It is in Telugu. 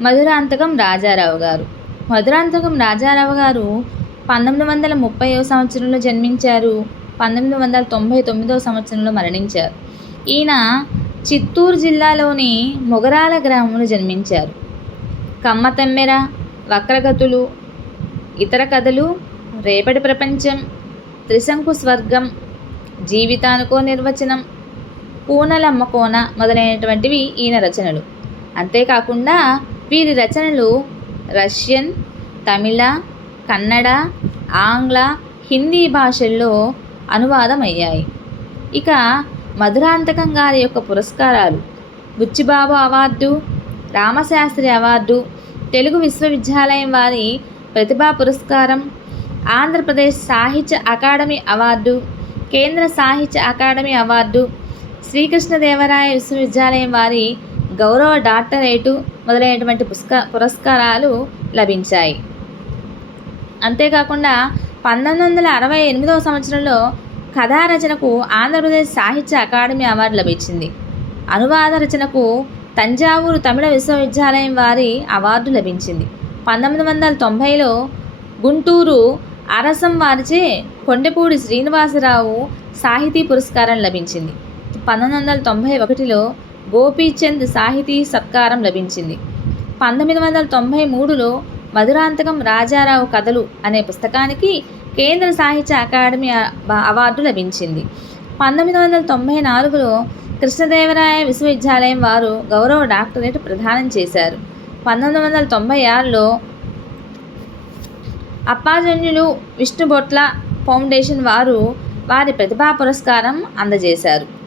మధురాంతకం రాజారావు గారు. మధురాంతకం రాజారావు గారు పంతొమ్మిది వందల ముప్పైవ సంవత్సరంలో జన్మించారు. పంతొమ్మిది వందల తొంభై తొమ్మిదవ సంవత్సరంలో మరణించారు. ఈయన చిత్తూరు జిల్లాలోని మొగరాల గ్రామంలో జన్మించారు. కమ్మతమ్మెర వక్రగతులు ఇతర కథలు రేపటి ప్రపంచం త్రిశంకు స్వర్గం జీవితానుకో నిర్వచనం పూనలమ్మ కోన మొదలైనటువంటివి ఈయన రచనలు. అంతేకాకుండా వీరి రచనలు రష్యన్ తమిళ కన్నడ ఆంగ్ల హిందీ భాషల్లో అనువాదమయ్యాయి. ఇక మధురాంతకం గారి యొక్క పురస్కారాలు బుచ్చిబాబు అవార్డు రామశాస్త్రి అవార్డు తెలుగు విశ్వవిద్యాలయం వారి ప్రతిభా పురస్కారం ఆంధ్రప్రదేశ్ సాహిత్య అకాడమీ అవార్డు కేంద్ర సాహిత్య అకాడమీ అవార్డు శ్రీకృష్ణదేవరాయ విశ్వవిద్యాలయం వారి గౌరవ డాక్టరేటు మొదలైనటువంటి పుస్క పురస్కారాలు లభించాయి. అంతేకాకుండా పంతొమ్మిది వందల అరవై ఎనిమిదవ సంవత్సరంలో కథా రచనకు ఆంధ్రప్రదేశ్ సాహిత్య అకాడమీ అవార్డు లభించింది. అనువాద రచనకు తంజావూరు తమిళ విశ్వవిద్యాలయం వారి అవార్డు లభించింది. పంతొమ్మిది వందల తొంభైలో గుంటూరు అరసం వారిచే కొండపూడి శ్రీనివాసరావు సాహితీ పురస్కారం లభించింది. పంతొమ్మిది వందల తొంభై ఒకటిలో గోపీచంద్ సాహితీ సత్కారం లభించింది. పంతొమ్మిది వందల తొంభై మూడులో మధురాంతకం రాజారావు కథలు అనే పుస్తకానికి కేంద్ర సాహిత్య అకాడమీ అవార్డు లభించింది. పంతొమ్మిది వందల తొంభై నాలుగులో కృష్ణదేవరాయ విశ్వవిద్యాలయం వారు గౌరవ డాక్టరేట్ ప్రదానం చేశారు. పంతొమ్మిది వందల తొంభై ఆరులో అప్పాజన్యులు విష్ణుబొట్ల ఫౌండేషన్ వారు వారి ప్రతిభా పురస్కారం అందజేశారు.